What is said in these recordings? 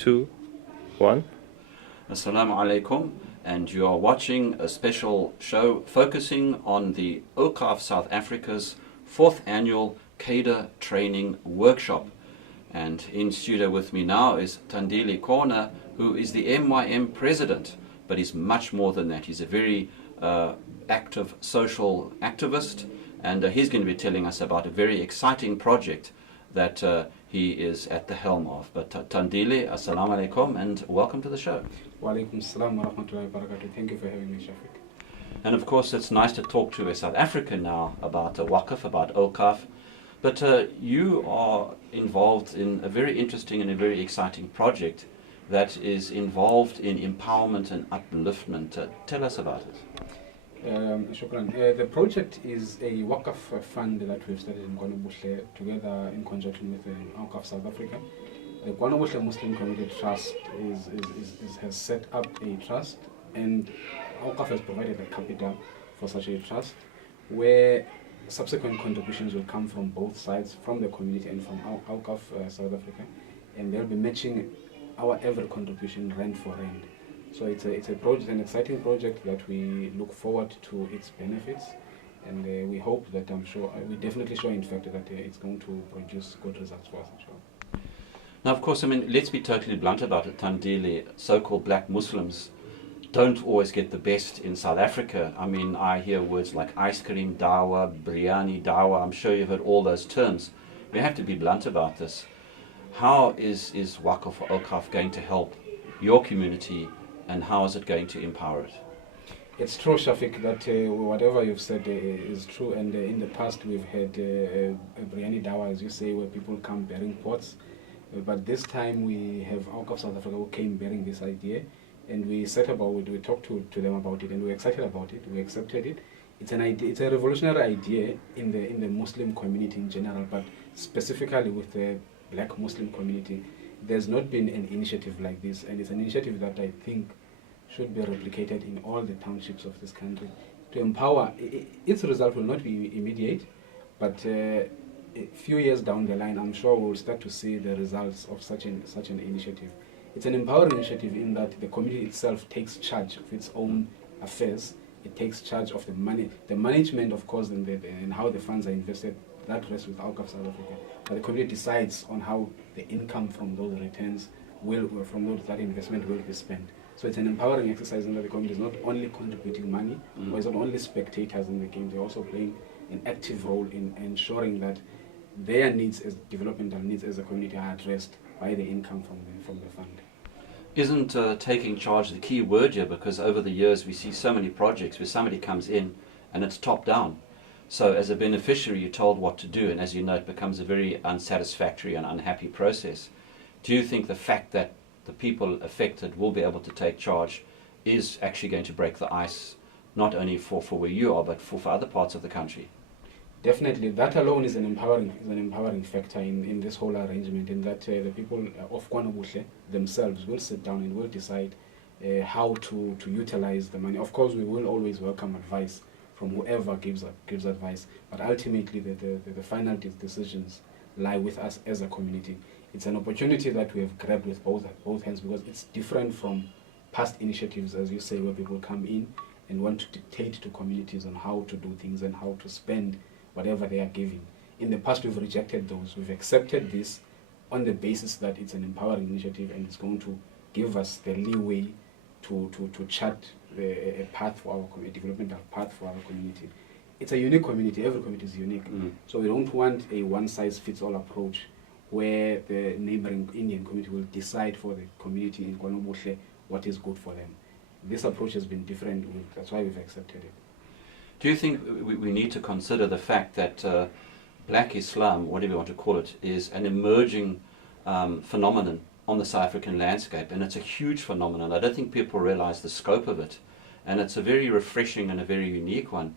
2, 1. Assalamu alaikum, and you are watching a special show focusing on the Awqaf South Africa's 4th annual Cadre training workshop. And in studio with me now is Thandile Kona, who is the MYM president, but he's much more than that. He's a very active social activist, and he's going to be telling us about a very exciting project that he is at the helm of. But Thandile, assalamu alaikum, and welcome to the show. Wa alaikum assalam wa rahmatullahi wa barakatuh. Thank you for having me, Shafiq. And of course, it's nice to talk to a South African now about Waqf, about Awqaf. But you are involved in a very interesting and a very exciting project that is involved in empowerment and upliftment. Tell us about it. Shukran. The project is a Waqf fund that we've started in Kona together in conjunction with Awqaf South Africa. The Kona Muslim Community Trust has set up a trust, and Awqaf has provided a capital for such a trust, where subsequent contributions will come from both sides, from the community and from Awqaf South Africa, and they'll be matching our every contribution rand for rand. So it's a project, an exciting project that we look forward to its benefits, and we hope that we definitely sure in fact that it's going to produce good results for us. Sure. Now, of course, I mean, let's be totally blunt about it, Thandile. So-called black Muslims don't always get the best in South Africa. I mean, I hear words like ice cream dawa, biryani dawa. I'm sure you've heard all those terms. We have to be blunt about this. How is Waqf or Awqaf going to help your community, and how is it going to empower it? It's true, Shafiq, that whatever you've said is true, and in the past we've had a biryani dawa, as you say, where people come bearing pots. But this time we have Awqaf South Africa who came bearing this idea, and we talked to them about it, and we're excited about it. We accepted it. It's an idea. It's a revolutionary idea in the Muslim community in general, but specifically with the black Muslim community. There's not been an initiative like this, and it's an initiative that I think should be replicated in all the townships of this country to empower. Its result will not be immediate, but a few years down the line, I'm sure we'll start to see the results of such an initiative. It's an empowering initiative in that the community itself takes charge of its own affairs. It takes charge of the money, the management, of course, and how the funds are invested. That rests with Awqaf South Africa. But the community decides on how the income from those returns that investment will be spent. So it's an empowering exercise in that the community is not only contributing money, or is not only spectators in the game, they're also playing an active role in ensuring that their needs, as developmental needs as a community, are addressed by the income from the fund. Isn't taking charge the key word here? Because over the years we see so many projects where somebody comes in and it's top down. So as a beneficiary, you're told what to do, and as you know, it becomes a very unsatisfactory and unhappy process. Do you think the fact that the people affected will be able to take charge is actually going to break the ice, not only for where you are, but for other parts of the country? Definitely, that alone is an empowering factor in this whole arrangement, in that the people of Kona themselves will sit down and will decide how to utilize the money. Of course, we will always welcome advice from whoever gives advice, but ultimately the final decisions lie with us as a community. It's an opportunity that we have grabbed with both hands, because it's different from past initiatives, as you say, where people come in and want to dictate to communities on how to do things and how to spend whatever they are giving. In the past, we've rejected those. We've accepted this on the basis that it's an empowering initiative, and it's going to give us the leeway to chart a path for our community, developmental path for our community. It's a unique community. Every community is unique. So we don't want a one-size-fits-all approach where the neighboring Indian community will decide for the community in Kona what is good for them. This approach has been different. That's why we've accepted it. Do you think we need to consider the fact that black Islam, whatever you want to call it, is an emerging phenomenon on the South African landscape, and it's a huge phenomenon. I don't think people realize the scope of it, and it's a very refreshing and a very unique one.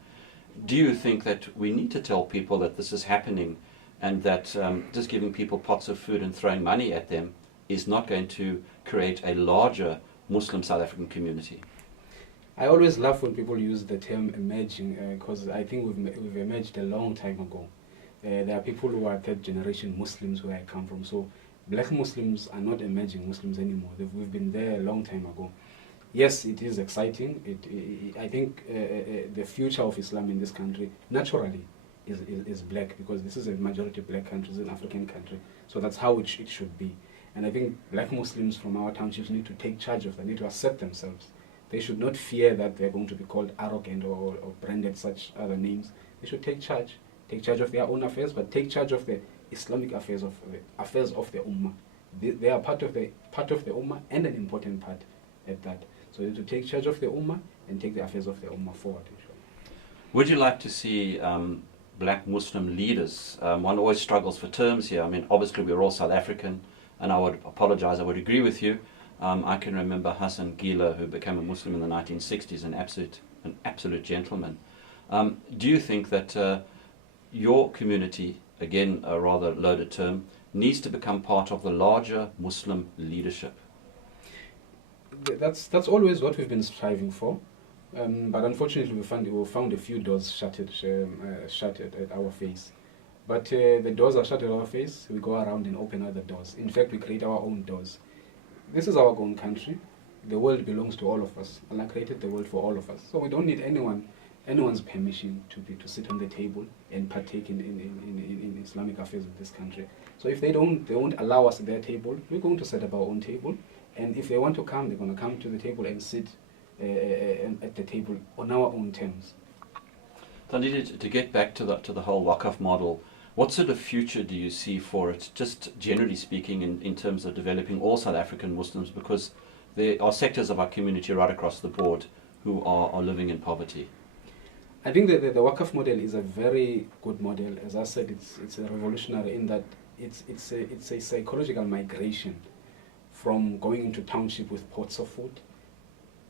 Do you think that we need to tell people that this is happening, and that just giving people pots of food and throwing money at them is not going to create a larger Muslim South African community? I always laugh when people use the term emerging, because I think we've emerged a long time ago. There are people who are third generation Muslims where I come from, so Black Muslims are not emerging Muslims anymore. We've been there a long time ago. Yes, it is exciting. I think the future of Islam in this country naturally is black, because this is a majority black country, it's an African country. So that's how it should be. And I think black Muslims from our townships need to take charge of that, need to accept themselves. They should not fear that they're going to be called arrogant or branded such other names. They should take charge of their own affairs, but take charge of the Islamic affairs of the Ummah. They are part of the Ummah, and an important part at that. So they need to take charge of the Ummah and take the affairs of the Ummah forward. Would you like to see black Muslim leaders? One always struggles for terms here. I mean, obviously we're all South African, and I would apologize, I would agree with you. I can remember Hassan Gila, who became a Muslim in the 1960s, an absolute gentleman. Do you think that your community, again a rather loaded term, needs to become part of the larger Muslim leadership? That's always what we've been striving for, but unfortunately we found a few doors shut at our face. But the doors are shut at our face. We go around and open other doors. In fact, we create our own doors. This is our own country. The world belongs to all of us. Allah created the world for all of us, so we don't need anyone's permission to sit on the table and partake in Islamic affairs of this country. So if they won't allow us at their table, we're going to set up our own table. And if they want to come, they're going to come to the table and sit at the table on our own terms. Thandile, to get back to the whole Waqf model, what sort of future do you see for it, just generally speaking, in terms of developing all South African Muslims? Because there are sectors of our community right across the board who are living in poverty. I think that the Waqf model is a very good model. As I said, it's a revolutionary in that it's a psychological migration from going into township with pots of food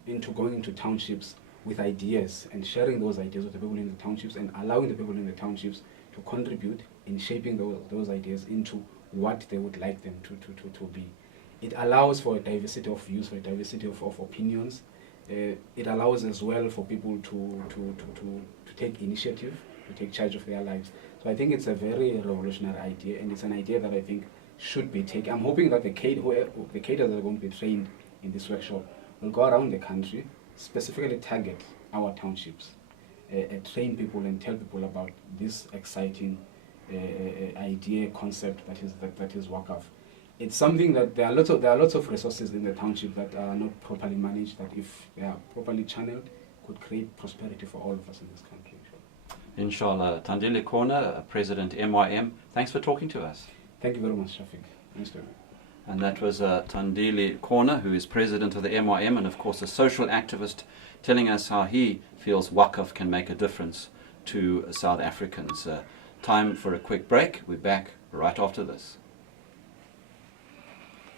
into going into townships with ideas and sharing those ideas with the people in the townships and allowing the people in the townships to contribute in shaping those ideas into what they would like them to be. It allows for a diversity of views, for a diversity of opinions. It allows as well for people to take initiative, to take charge of their lives. So I think it's a very revolutionary idea, and it's an idea that I think should be taken. I'm hoping that the cadres that are going to be trained in this workshop will go around the country, specifically target our townships, train people and tell people about this exciting idea, concept that is Waqf. It's something that there are lots of resources in the township that are not properly managed, that if they are properly channeled, could create prosperity for all of us in this country. Inshallah. Thandile Kona, President MYM, thanks for talking to us. Thank you very much, Shafiq. Nice to meet you. And that was Thandile Kona, who is president of the MYM and of course a social activist, telling us how he feels Waqf can make a difference to South Africans. Time for a quick break. We're back right after this.